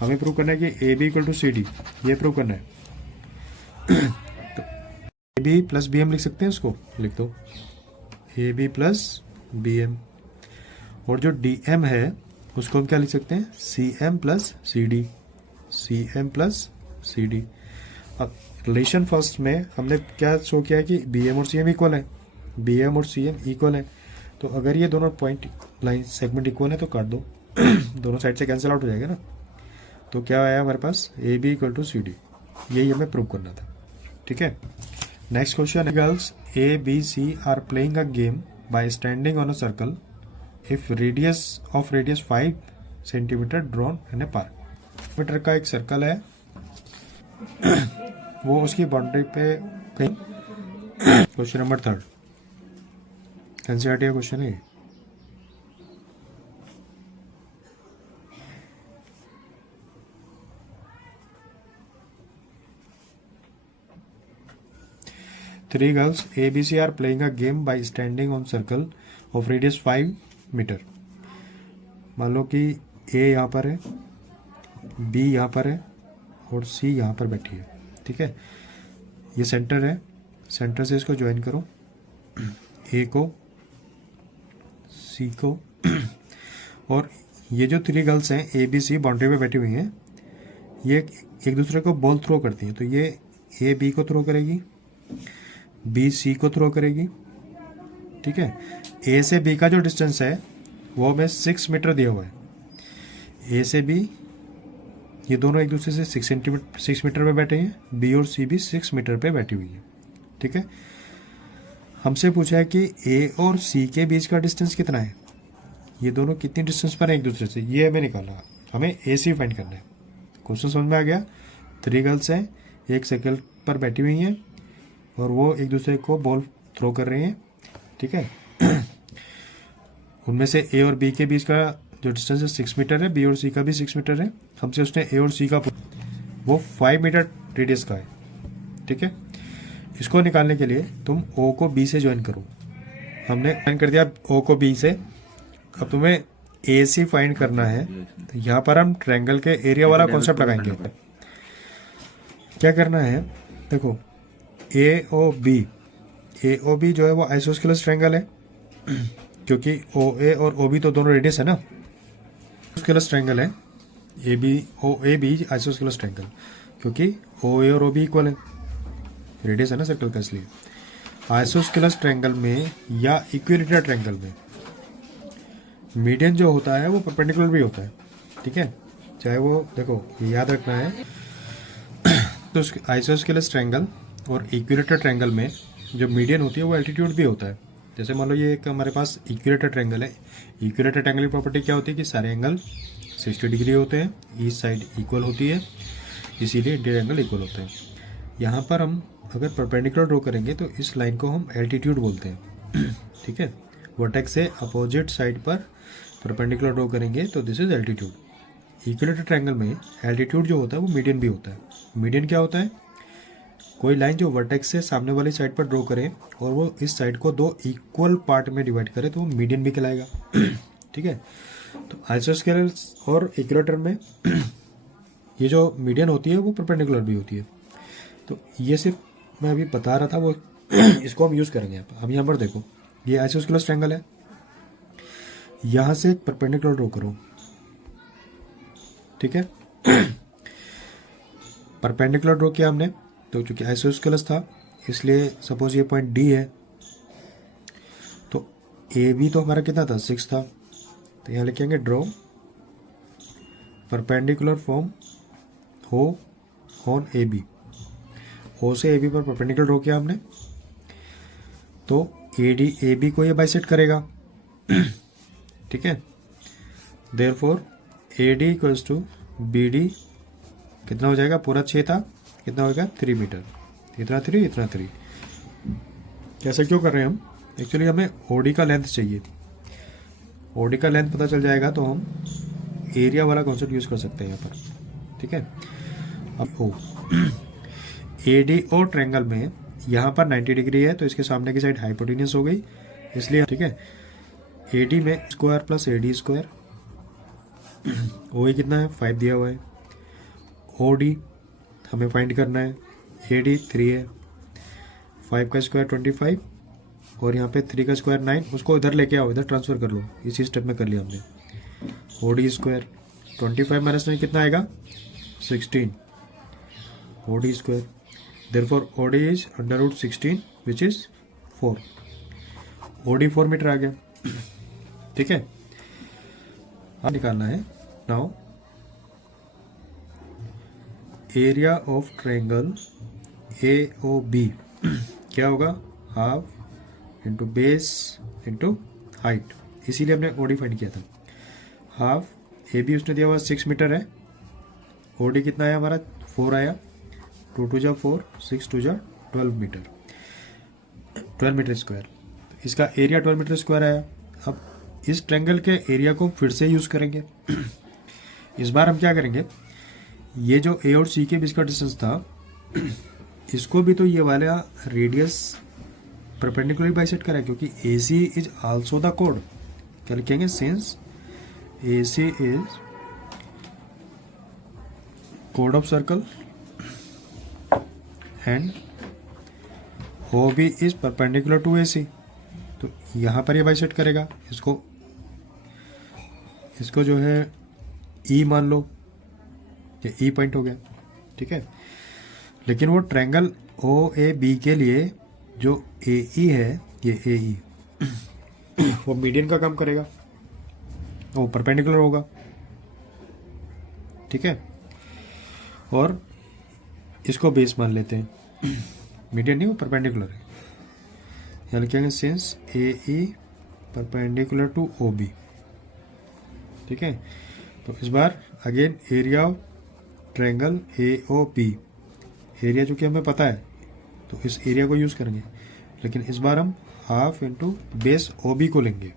हमें प्रूव करना है कि AB इक्वल टू CD, ये प्रूव करना है। तो AB प्लस BM लिख सकते हैं, उसको लिख दो AB प्लस BM। और जो DM है उसको हम क्या लिख सकते हैं, CM प्लस CD। अब रिलेशन फर्स्ट में हमने क्या शो किया है कि BM और CM इक्वल है, BM और CM इक्वल है। तो अगर ये दोनों पॉइंट लाइन सेगमेंट इक्वल है तो काट दो दोनों साइड से कैंसिल आउट हो जाएगा ना। तो क्या आया हमारे पास, AB इक्वल टू CD। यही हमें प्रूव करना था। ठीक है, next question, girls A, B, C are playing a game by standing on a circle if radius 5 centimetre drawn in a park. Metre का एक सर्कल है वो उसकी बाउंड्री पे कहीं। क्वेश्चन नंबर 3 एनसीईआरटी का क्वेश्चन है। 3 girls A, B, C are playing a game by standing on circle of radius 5 metre. मान लो कि A यहाँ पर है, B यहाँ पर है और C यहाँ पर बैठी है। ठीक है, ये सेंटर है, सेंटर से इसको ज्वाइन करो, A को C को और ये जो 3 गर्ल्स हैं A, B, C बाउंड्री पे बैठी हुई हैं, ये एक दूसरे को बॉल थ्रो करती हैं। तो ये A B को थ्रो करेगी, B C को थ्रो करेगी। ठीक है, A से B का जो डिस्टेंस है वो हमें 6 मीटर दिया हुआ है। A से B ये दोनों एक दूसरे से 6 मीटर पे बैठे हैं, B और C भी 6 मीटर पे बैठी हुई है। ठीक है, हमसे पूछा है कि A और C के बीच का डिस्टेंस कितना है, ये दोनों कितनी डिस्टेंस पर है एक दूसरे से, ये हमें निकालना, हमें AC फाइंड करना है। क्वेश्चन समझ में आ गया। 3 गर्ल्स हैं, एक सर्कल पर बैठी हुई हैं और वो एक दूसरे को बॉल थ्रो कर रहे हैं, ठीक है। उनमें से ए और बी के बीच का जो डिस्टेंस है 6 मीटर है, बी और सी का भी 6 मीटर है। हमसे उसने ए और सी का वो 5 मीटर रेडियस का है, ठीक है। इसको निकालने के लिए तुम ओ को बी से ज्वाइन करो। हमने ज्वाइन कर दिया ओ को बी से। अब तुम्हें ए सी फाइंड करना है, तो यहाँ पर हम ट्रायंगल के एरिया वाला कॉन्सेप्ट लगाएंगे। क्या करना है, देखो ए ओ बी जो है वो आइसोस्केलस ट्रायंगल है, क्योंकि ओ ए और ओ बी तो दोनों रेडियस है ना। आइसोस्केलस ट्रायंगल है ओ ए बी आइसोस्केलस ट्रायंगल, क्योंकि ओ ए और ओ बी इक्वल है, रेडियस है ना सर्कल का, इसलिए। आइसोस्केलस ट्रायंगल में या इक्विलेटरल ट्रायंगल में मीडियन जो होता है वो परपेंडिकुलर भी होता है, ठीक है। चाहे वो देखो याद रखना है, तो आइसोस्केलस ट्रायंगल और इक्विलेटरल ट्रायंगल में जो मीडियन होती है वो एल्टीट्यूड भी होता है। जैसे मान लो ये एक हमारे पास इक्विलेटरल ट्रायंगल है। इक्विलेटरल ट्रायंगल की प्रॉपर्टी क्या होती है कि सारे एंगल 60 डिग्री होते हैं, ईस्ट साइड इक्वल होती है, इसीलिए इंटीरियर एंगल इक्वल होते हैं। यहाँ पर हम अगर परपेंडिकुलर ड्रॉ करेंगे तो इस लाइन को हम एल्टीट्यूड बोलते हैं, ठीक है। वर्टेक्स से अपोजिट साइड पर परपेंडिकुलर ड्रॉ करेंगे तो this is altitude. Equilateral triangle में एल्टीट्यूड जो होता है वो मीडियन भी होता है। मीडियन क्या होता है, कोई लाइन जो वर्टेक्स से सामने वाली साइड पर ड्रॉ करे और वो इस साइड को दो इक्वल पार्ट में डिवाइड करे तो वो मीडियन भी कहलाएगा, ठीक है। तो आइसोस्केलस और इक्विलेटरल में ये जो मीडियन होती है वो परपेंडिकुलर भी होती है। तो ये सिर्फ मैं अभी बता रहा था, वो इसको हम यूज़ करेंगे। अब यहाँ पर देखो, ये आइसोस्केलस ट्रायंगल है, यहाँ से परपेंडिकुलर ड्रॉ करो, ठीक है। परपेंडिकुलर ड्रॉ किया हमने, तो चूंकि आइसोस्केलस था इसलिए सपोज ये पॉइंट डी है, तो ए बी तो हमारा कितना था, 6 था। तो यहाँ लिखेंगे draw perpendicular from O on A B. O से ए बी पर परपेंडिकुलर ड्रॉ किया हमने, तो ए बी को ये बाइसेक्ट करेगा, ठीक है। Therefore A D equals to B D कितना हो जाएगा, पूरा 6 था, कितना होगा 3 मीटर, इतना 3 इतना 3। कैसे क्यों कर रहे हैं हम, एक्चुअली हमें ओडी का लेंथ चाहिए। ओडी का लेंथ पता चल जाएगा तो हम एरिया वाला कॉन्सेप्ट यूज कर सकते हैं यहाँ पर, ठीक है। अब ओ ए डी ओ ट्रायंगल में यहाँ पर 90 डिग्री है, तो इसके सामने की साइड हाइपोटेन्यूस हो गई, इसलिए ठीक है। ए डी में square plus A D square, O A कितना है 5 दिया हुआ है। ओ डी हमें फाइंड करना है, ए डी 3 है, 5 का स्क्वायर 25 और यहाँ पे 3 का स्क्वायर 9, उसको इधर लेके आओ, इधर ट्रांसफर कर लो, इसी स्टेप में कर लिया हमने। ओ डी स्क्वायर 25 माइनस 9 कितना आएगा 16, O D square. Therefore O D is under root 16 which is 4। O D 4 meter आ गया, ठीक है। अब निकालना है now area of triangle A O B क्या होगा, half into base into height, इसीलिए हमने ओडी फाइंड किया था। हाफ ए बी उसने दिया हुआ 6 मीटर है, ओडी कितना आया हमारा 4 आया, 2 2 जा 4, 6 2 जा 12 मीटर, 12 मीटर स्क्वायर। इसका एरिया 12 मीटर स्क्वायर आया। अब इस ट्रायंगल के एरिया को फिर से यूज करेंगे। इस बार हम क्या करेंगे, ये जो ए और सी के बीच का डिस्टेंस था इसको भी तो ये वाला रेडियस परपेंडिकुलर बाइसेक्ट करा, क्योंकि A C is also the कोड। क्या लिखेंगे, सिंस ए सी इज कोड of circle and O B is perpendicular to A C, तो यहाँ पर ये बाइसेक्ट करेगा। इसको जो है ई मान लो, ये ई पॉइंट हो गया, ठीक है। लेकिन वो ट्रायंगल ओ ए बी के लिए जो ए ई है, ये ए ई वो मीडियन का काम करेगा, वो परपेंडिकुलर होगा, ठीक है। और इसको बेस मान लेते हैं, मीडियन नहीं वो परपेंडिकुलर है, यानी क्या है since A E perpendicular to O B, ठीक है। तो इस बार again area of triangle A O B area चूँकि हमें पता है तो इस एरिया को यूज़ करेंगे, लेकिन इस बार हम half into base O B को लेंगे,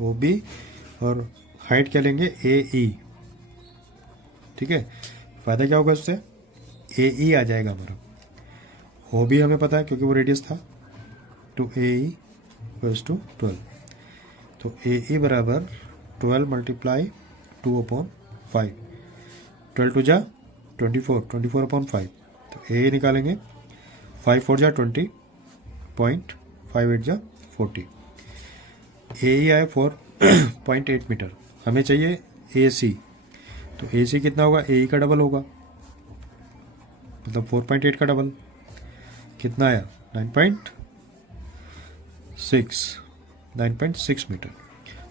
ओ बी, और हाइट क्या लेंगे, ए ई। ठीक है, फ़ायदा क्या होगा उससे, ए ई आ जाएगा हमारा। ओ बी हमें पता है क्योंकि वो रेडियस था, two A E equals to 12। तो ए ई बराबर 12 मल्टीप्लाई 2/5, 12 टू जा 24, 24/5। तो ए निकालेंगे, 5 4 जा 20, 0.58 जा 40। ए ई आए 4.8 मीटर। हमें चाहिए ए सी, तो ए सी कितना होगा, ए ई का डबल होगा, मतलब 4.8 का डबल कितना आया, 9.6 मीटर।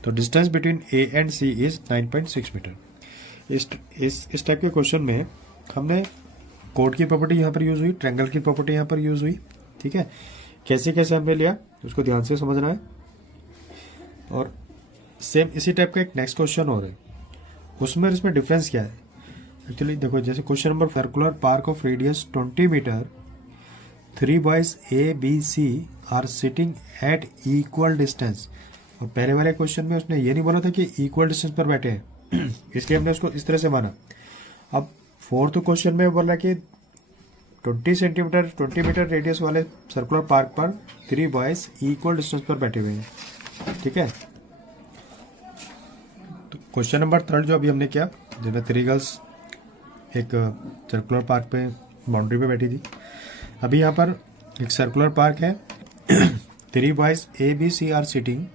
तो distance between A and C is 9.6 metre. इस टाइप के क्वेश्चन में हमने कोड की प्रॉपर्टी यहाँ पर यूज़ हुई, ट्रायंगल की प्रॉपर्टी यहाँ पर यूज़ हुई। ठीक है, कैसे कैसे हमने लिया उसको ध्यान से समझना है। और सेम इसी टाइप का एक नेक्स्ट क्वेश्चन और है, उसमें इसमें डिफरेंस क्या है एक्चुअली। देखो जैसे question number, circular park of radius 20 metre, 3 boys A B C are sitting at equal distance. और पहले वाले क्वेश्चन में उसने ये नहीं बोला था कि इक्वल डिस्टेंस पर बैठे हैं इसलिए हमने उसको इस तरह से माना। अब फोर्थ क्वेश्चन में बोला कि 20 मीटर रेडियस वाले सर्कुलर पार्क पर 3 बॉयज इक्वल डिस्टेंस पर बैठे हुए हैं। ठीक है, तो क्वेश्चन नंबर 3 जो अभी हमने किया, जिसमें 3 गर्ल्स एक सर्कुलर पार्क पे बाउंड्री पे बैठी थी। अभी यहाँ पर एक सर्कुलर पार्क है, 3 boys A B C are sitting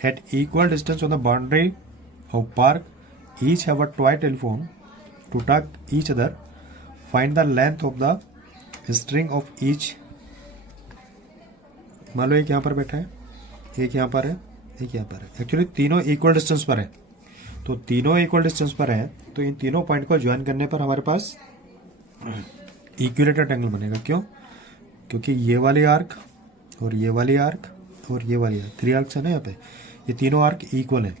at equal distance on the boundary of park, each have a toy telephone to talk each other, find the length of the string of each. मान लो एक यहाँ पर बैठा है, एक यहाँ पर है, एक यहाँ पर है। एक्चुअली तीनों इक्वल डिस्टेंस पर है, तो तीनों इक्वल डिस्टेंस पर है, तो इन तीनों पॉइंट को ज्वाइन करने पर हमारे पास इक्विलेटरल ट्रायंगल बनेगा। क्यों? क्योंकि ये वाली आर्क और ये वाली आर्क और ये वाली आर्क, 3 आर्क्स है ना यहाँ पे, ये तीनों आर्क इक्वल हैं।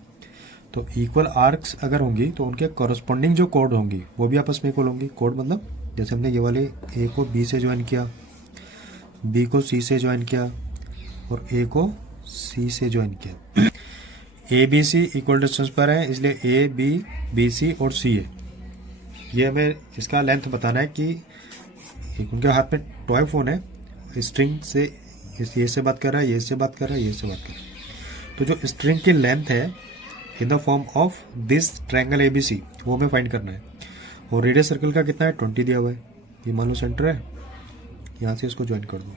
तो इक्वल आर्क्स अगर होंगी तो उनके कॉरस्पॉन्डिंग जो कोड होंगी वो भी आपस में इक्वल होंगी। कोड मतलब जैसे हमने ये वाले ए को बी से ज्वाइन किया, बी को सी से ज्वाइन किया और ए को सी से ज्वाइन किया। A B C equal distance पर है, इसलिए ए बी बी सी और सी है। ये हमें इसका लेंथ बताना है कि उनके हाथ में टॉय फोन है, स्ट्रिंग से ये से बात कर रहा है, ये से बात कर रहा है, ये से बात कर रहा है। तो जो स्ट्रिंग की लेंथ है in the form of this triangle A B C, वो हमें फाइंड करना है। और रेडियस सर्कल का कितना है, 20 दिया हुआ है। ये मान लो सेंटर है, यहाँ से इसको ज्वाइन कर दो,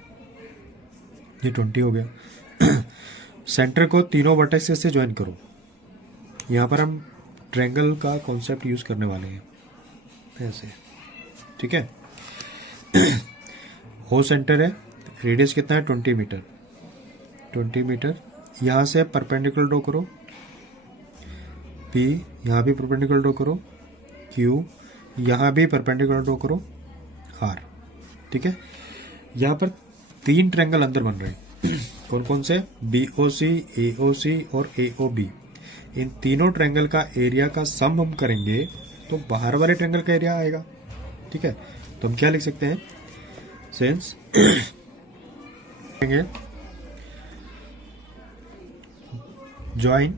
ये 20 हो गया। सेंटर को तीनों वर्टेक्सेस से ज्वाइन करो। यहाँ पर हम ट्रायंगल का कॉन्सेप्ट यूज करने वाले हैं ऐसे। ठीक है, ओ सेंटर है, रेडियस कितना है, 20 मीटर। 20 मीटर यहाँ से परपेंडिकुलर ड्रॉ करो, पी यहाँ भी परपेंडिकुलर ड्रॉ करो, क्यू यहाँ भी परपेंडिकुलर ड्रॉ करो, आर। ठीक है, यहाँ पर 3 ट्रायंगल अंदर बन रहे हैं। कौन कौन से, बी ओ सी, ए ओ सी और ए ओ बी। इन तीनों ट्रायंगल का एरिया का सम हम करेंगे तो बाहर वाले ट्रायंगल का एरिया आएगा। ठीक है, तो हम क्या लिख सकते हैं, since join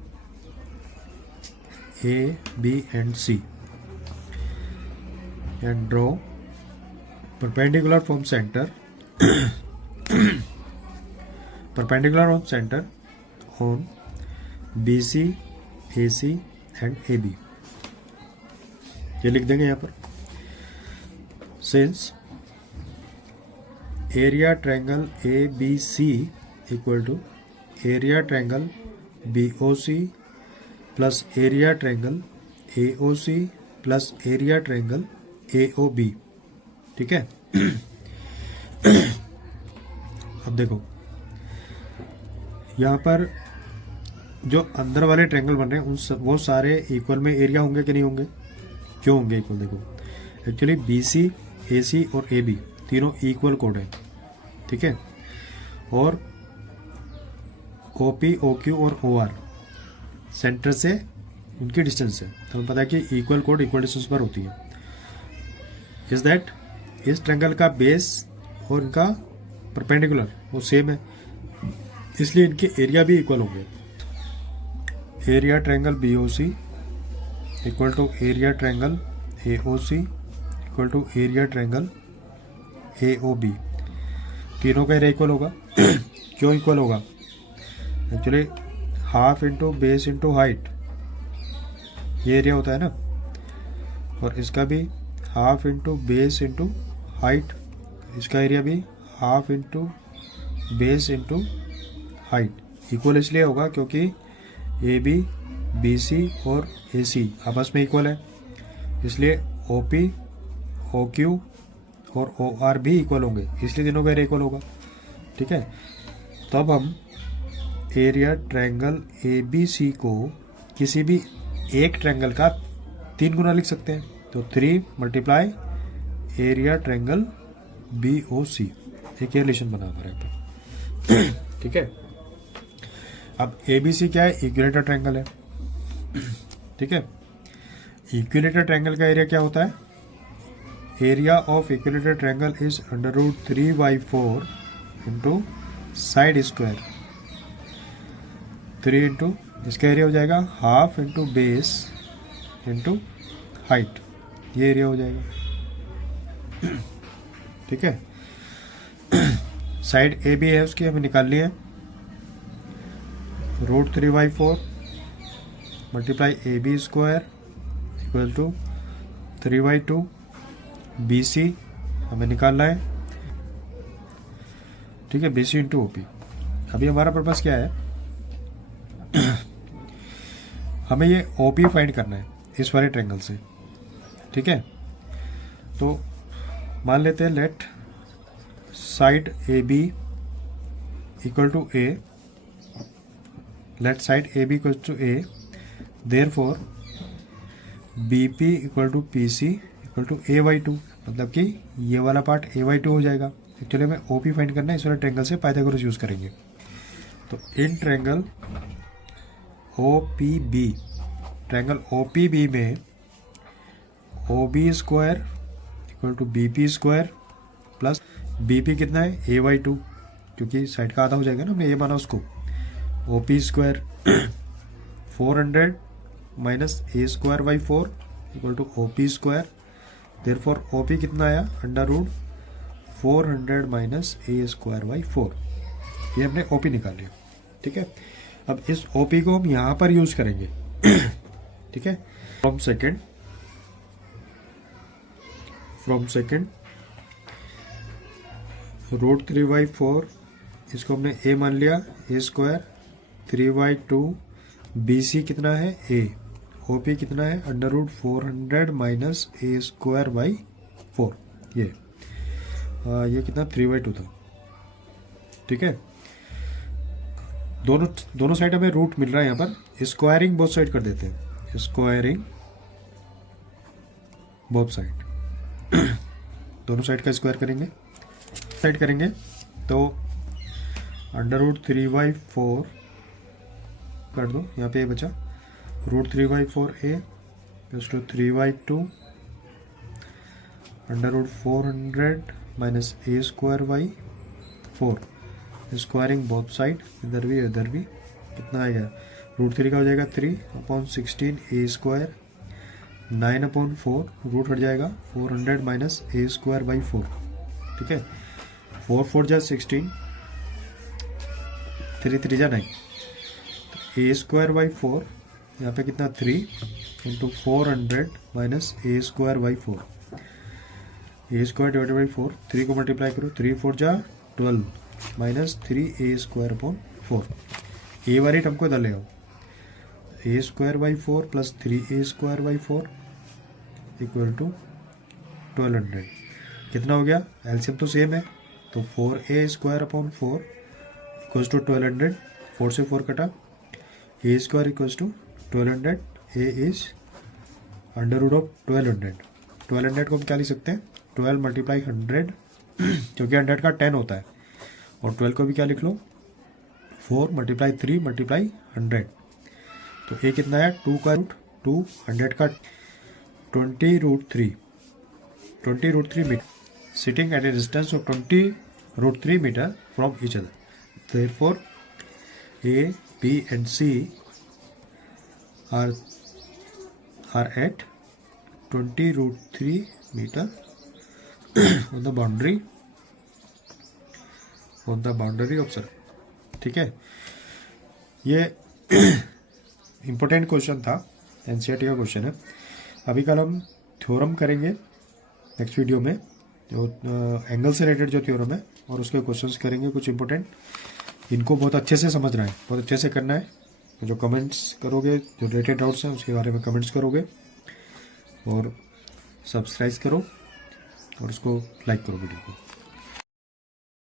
A B and C and draw perpendicular from center on BC, AC and AB। ये लिख देंगे यहाँ पर, since area triangle ABC equal to area triangle BOC plus area triangle AOC plus area triangle AOB। ठीक है, अब देखो यहाँ पर जो अंदर वाले ट्रायंगल बन रहे हैं वो सारे इक्वल में एरिया होंगे कि नहीं होंगे? क्यों होंगे इक्वल? देखो एक्चुअली BC, AC और AB तीनों इक्वल कोड है। ठीक है, और OP, OQ और OR सेंटर से उनकी डिस्टेंस है, तो हमें पता है कि इक्वल कोड इक्वल डिस्टेंस पर होती है। इज दैट इस ट्रायंगल का बेस और इनका परपेंडिकुलर वो सेम है, इसलिए इनके एरिया भी इक्वल होंगे। Area triangle BOC equal to area triangle AOC equal to area triangle AOB। तीनों का एरिया इक्वल होगा। क्यों इक्वल होगा? Actually half into base into height ये एरिया होता है ना, और इसका भी half into base into height, इसका एरिया भी half into base into height. Equal इसलिए होगा क्योंकि AB BC और AC आपस में इक्वल है, इसलिए OP OQ और OR भी इक्वल होंगे, इसलिए तीनों का एरिया इक्वल होगा। ठीक है, तब हम एरिया ट्रायंगल ABC को किसी भी एक ट्रायंगल का 3 गुना लिख सकते हैं, तो 3 मल्टीप्लाई एरिया ट्रायंगल BOC। एक ये रिलेशन बना हमारे यहाँ। ठीक है, अब ABC क्या है? इक्विलेटर ट्रायंगल है। ठीक है, इक्विलेटर ट्रायंगल का एरिया क्या होता है? Area of equilateral triangle is √3/4 into side square. 3 into इसका एरिया हो जाएगा half into base into height, ये एरिया हो जाएगा। ठीक है, साइड AB है उसकी हमें निकालनी है, √3/4 multiply AB square equal to 3/2। BC हमें निकालना है। ठीक है, BC इंटू OP। अभी हमारा पर्पस क्या है? हमें ये OP फाइंड करना है इस वाले ट्रायंगल से। ठीक है, तो मान लेते हैं let side AB equal to A, let side AB equal to A, therefore BP equal to PC equal to A/2, मतलब कि ये वाला पार्ट A/2 हो जाएगा। एक्चुअली हमें OP फाइंड करना है, इस वाले ट्रायंगल से पाइथागोरस यूज करेंगे। तो in triangle OPB, triangle OPB में OB square equal to BP square plus BP कितना है? A/2, क्योंकि साइड का आधा हो जाएगा ना, हमने ये माना उसको। OP square 400 minus A²/4 equal to OP square. Therefore OP कितना आया? √400 माइनस A²/4। ये हमने OP निकाल लिया। ठीक है, अब इस OP को हम यहाँ पर यूज करेंगे। ठीक है, फ्रॉम सेकेंड √3/4 इसको हमने A मान लिया, A², 3/2। BC कितना है? A। OP कितना है? √400 माइनस A²/4। ये कितना? 3/2 था। ठीक है, दोनों साइड हमें रूट मिल रहा है। यहाँ पर स्क्वायरिंग बोथ साइड कर देते हैं, स्क्वायरिंग बोथ साइड। दोनों साइड का स्क्वायर करेंगे, साइड करेंगे तो √3/4 कर दो, यहाँ पे बचा √3/4A plus 3/2 √400 minus A²/4। Squaring both side, इधर भी इधर भी। कितना आएगा? √3 का हो जाएगा 3/16 A², 9/4 रूट हट जाएगा 400 माइनस A²/4। ठीक है, 4 4 जा 16, 3 3 जा 9, A²/4 यहाँ पे कितना? 3 into 400 minus A²/4। A² divided by 4, 3 को मल्टीप्लाई करो, 3 4 जा 12 माइनस 3A²/4। ए वाली टर्म को इधर ले आओ, A²/4 plus 3A²/4 equal to 1200। कितना हो गया? एलसीएम तो सेम है, तो 4A²/4 इक्वल्स टू 1200। 4 से 4 कटा, A² equals to 1200, A is √1200। 1200 को हम क्या लिख सकते हैं? 12 मल्टीप्लाई 100, क्योंकि 100 का 10 होता है, और 12 को भी क्या लिख लो? 4 मल्टीप्लाई 3 मल्टीप्लाई 100। तो A कितना है? 2 का रूट 2, 100 का 20√3 metre. sitting at a distance of 20√3 meter from each other. Therefore, A, B, and C are at 20√3 meter on the boundary of circle. ठीक है, ये इम्पोर्टेंट क्वेश्चन था, एनसीईआरटी का क्वेश्चन है. अभी कल हम थ्योरम करेंगे नेक्स्ट वीडियो में, जो एंगल से रिलेटेड जो थ्योरम है, और उसके क्वेश्चंस करेंगे कुछ इंपॉर्टेंट. इनको बहुत अच्छे से समझना है, बहुत अच्छे से करना है. जो कमेंट्स करोगे, जो रिलेटेड डाउट्स हैं उसके बारे में कमेंट्स करोगे, और सब्सक्राइब करो और उसको लाइक करो वीडियो को.